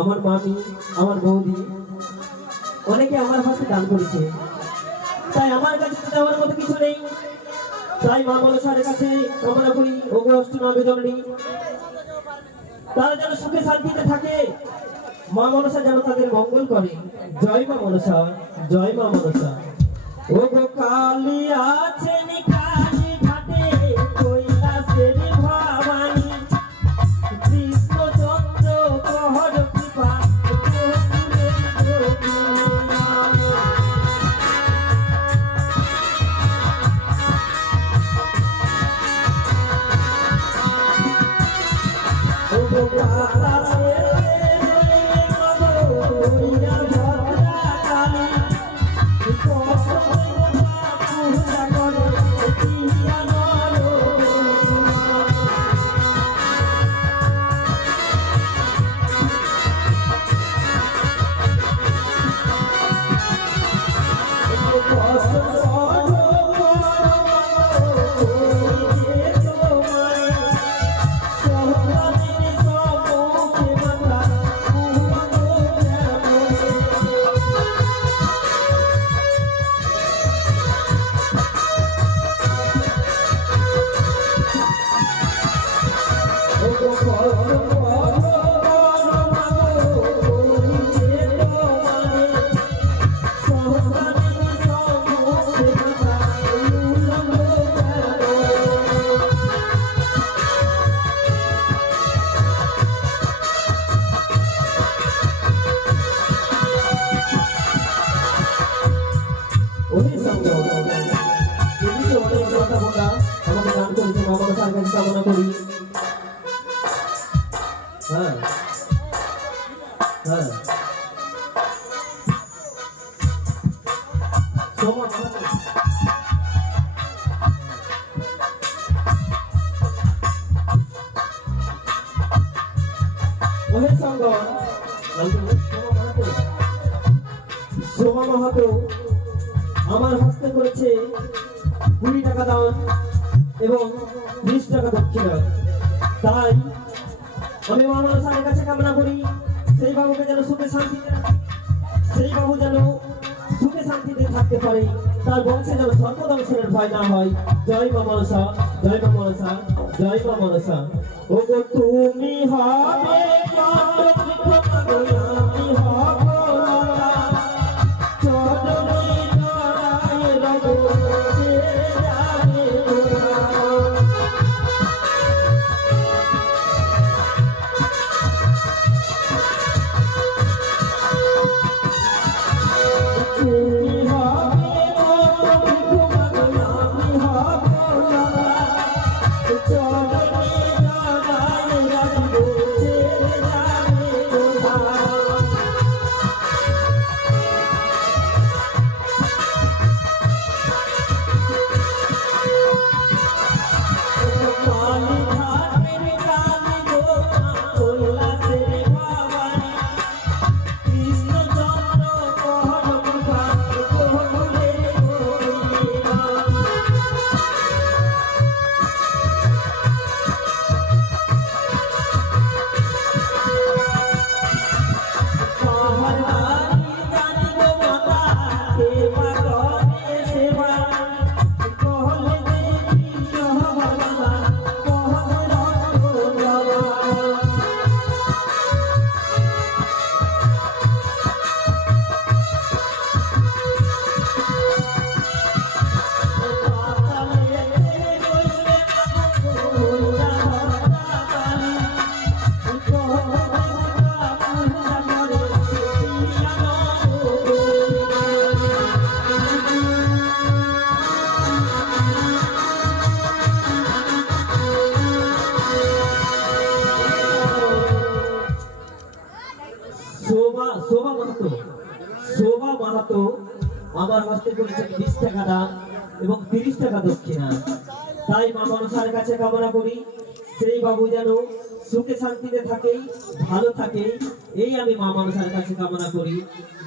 আমার মামি আমার বৌদি অনেকে আমার হাতে দান করেছে, তাই আমার কাছে দেওয়ার মতো কিছু নেই। তাই মা মনসার কাছে কামনা করি, ওগো অষ্টনাগ জননী, তারা যেন সুখে শান্তিতে থাকে, মা মনসা যেন তাদের মঙ্গল করে। জয় মা মনসা, জয় মা মনসা। ওগো কালী আছেন কালী ঘাটে কৈলাসের ভবানী, কৃষ্ণচন্দ্র কহর কৃপা কামনা করি। হ্যাঁ হ্যাঁ শোভা মাহাতো আমার হস্তে করেছে 20 টাকা দান এবং 20 টাকা দক্ষিণা। তাই আমি মা মনসার কাছে কামনা করি, সেই বাবুকে যেন সুখে শান্তিতে রাখে, সেই বাবু যেন সুখে শান্তিতে থাকতে পারে, তার বংশে যেন সর্বদংশের ভয় না হয়। জয় মা মনসা, জয় মা মনসা, জয় মা মনসা। ওগো তুমি হবে আমি হব শোভা মাহাতো আমার হস্তে করেছে 20 টাকা দান এবং 30 টাকা দক্ষিণা। তাই মা মনসার কাছে কামনা করি সেই বাবু যেন সুখে শান্তিতে থাকে, ভালো থাকে, এই আমি মা মনসার কাছে কামনা করি।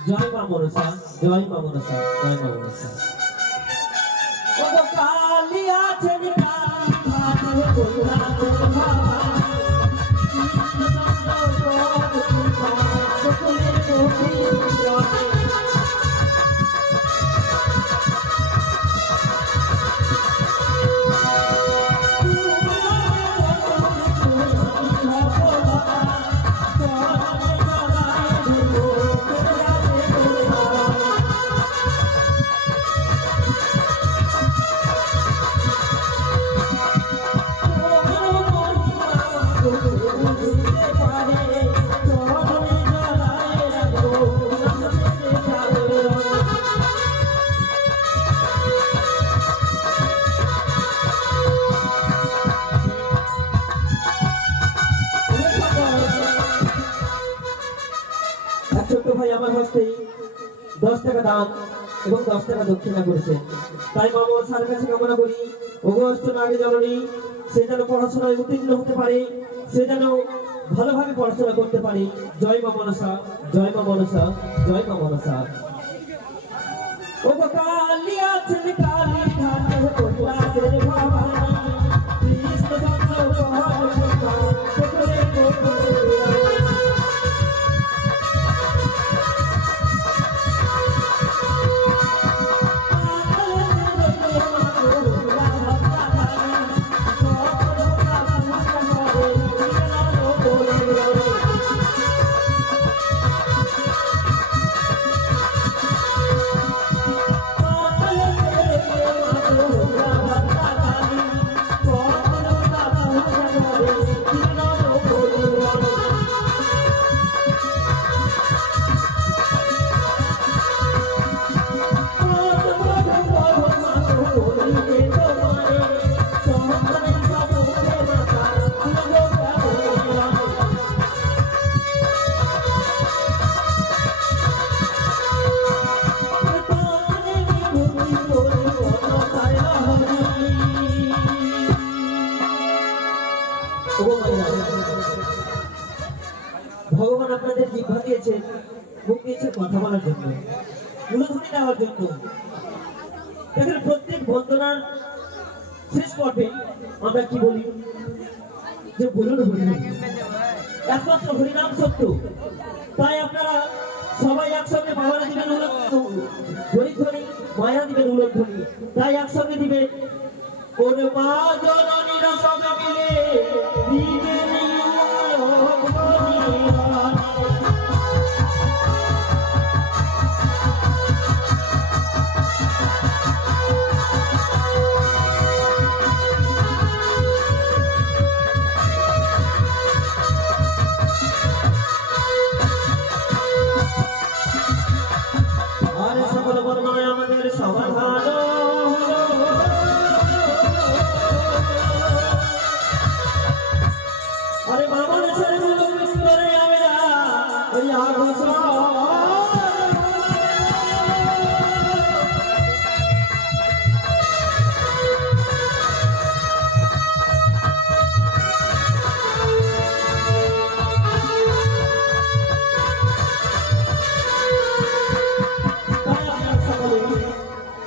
জয় মা মনসা, জয় মা মনসা, জয় মা মনসা। ও কালী আছেন কালী কইরা বাবা ছোট্ট ভাই আমার হস্তে 10 টাকা দান এবং 10 টাকা দক্ষিণা করেছে। তাই মা মনসার কাছে কামনা করি অগস্ট নাগে জননী সে যেন পড়াশোনায় উত্তীর্ণ হতে পারে, সে যেন ভালোভাবে পড়াশোনা করতে পারে। জয় মা মনসা, জয় মা মনসা, জয় মা মনসা। ও কালী আছেন কালী ঘাটে কৈলাসের ভবানী কৃষ্ণ চন্দ্র ভগবান আপনাদের জিহ্বা দিয়েছে, মুখ দিয়েছে কথা বলার জন্য, মূলধনী দেওয়ার জন্য। দেখেন প্রত্যেক বন্দনার শেষ পর্বে আমরা কি বলি যে বলুন হরিনাম, একমাত্র হরিনাম সত্য। তাই আপনারা সবাই একসঙ্গে বাবারা দিবেন হরিধ্বনি, মায়া দিবেন উলধ্বনি। তাই একসঙ্গে দিবেন ওর মা জননীরা সবে মিলে দিবেন সকল বর্ণায় আমাদের সমাধান। আরে বাবার শরীর করে আমরা ওই আগস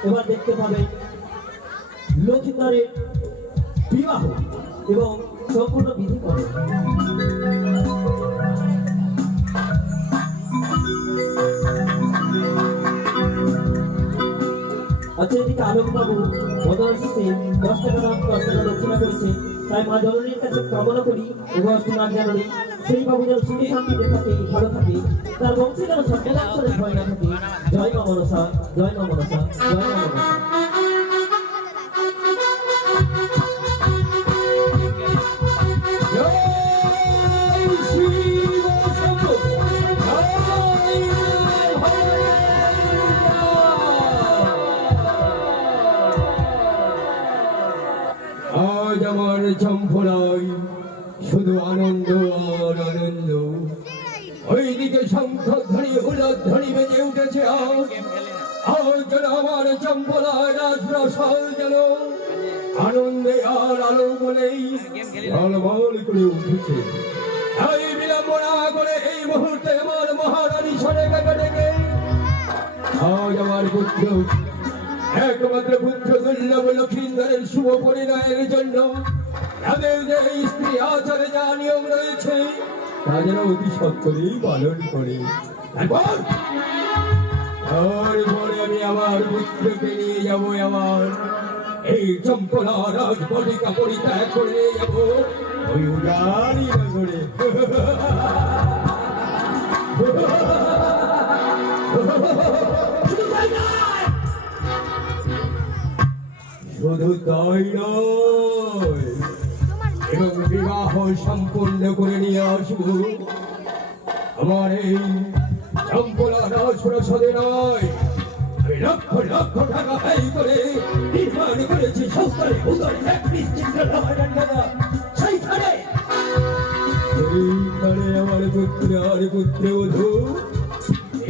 এবার দেখতে পাবে লক্ষিন্দরের বিবাহ এবং সম্পূর্ণ বিধি করে। আচ্ছা, এদিকে আলোক বাবু বদল শেষে 10 টাকা দাম 10 টাকা দক্ষিণা করেছে। তাই মা জননীর কাছে কামনা করি এবং তোমার জননী সেই বাবু যেন সুখে শান্তিতে থাকে, ভালো থাকে, তার বংশে যেন সর্বদান্তরের ভয় না থাকে। জয় মা মনসা, জয় মা মনসা, জয় মা মনসা। আজ আমার চম্পরায় শুধু আনন্দ আর আনন্দ। ওইদিকে শঙ্খ ধ্বনি হুলধ্বনি বেজে উঠেছে। আজ যেন আমার চম্পলায় রাজপ্রাসাদ যেন আনন্দে আর আলো বলেই ঝলমল করে উঠেছে। তাই বিলম্ব না করে এই মুহূর্তে আমার মহারানী সরেকা ডেকে আজ আমার পুত্র একমাত্র পুত্র দুর্লভ লক্ষিন্দরের শুভ পরিণয়ের জন্য তাদের যে স্ত্রী আচারে যা নিয়ম রয়েছে তা যেন অতি সত্তরেই পালন করে। তারপরে আমি আমার পুত্রকে নিয়ে যাবো আমার এই চম্পলা রাজবাটিকা পরিত্যাগ করে নিয়ে যাবো ওই উড়ানি নগরে। শুধু তাই নয়, এবং বিবাহ সম্পূর্ণ করে নিয়ে আসবো আমার এই চম্পলা রাজপ্রাসাদে নয়, আমি লক্ষ লক্ষ টাকা ব্যয় করে নির্মাণ করেছি সরকারি উদয় এক নিশ্চিন্ত সেইখানে আমার পুত্র আর পুত্র বধূ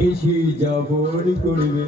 এসে যাপন করিবে।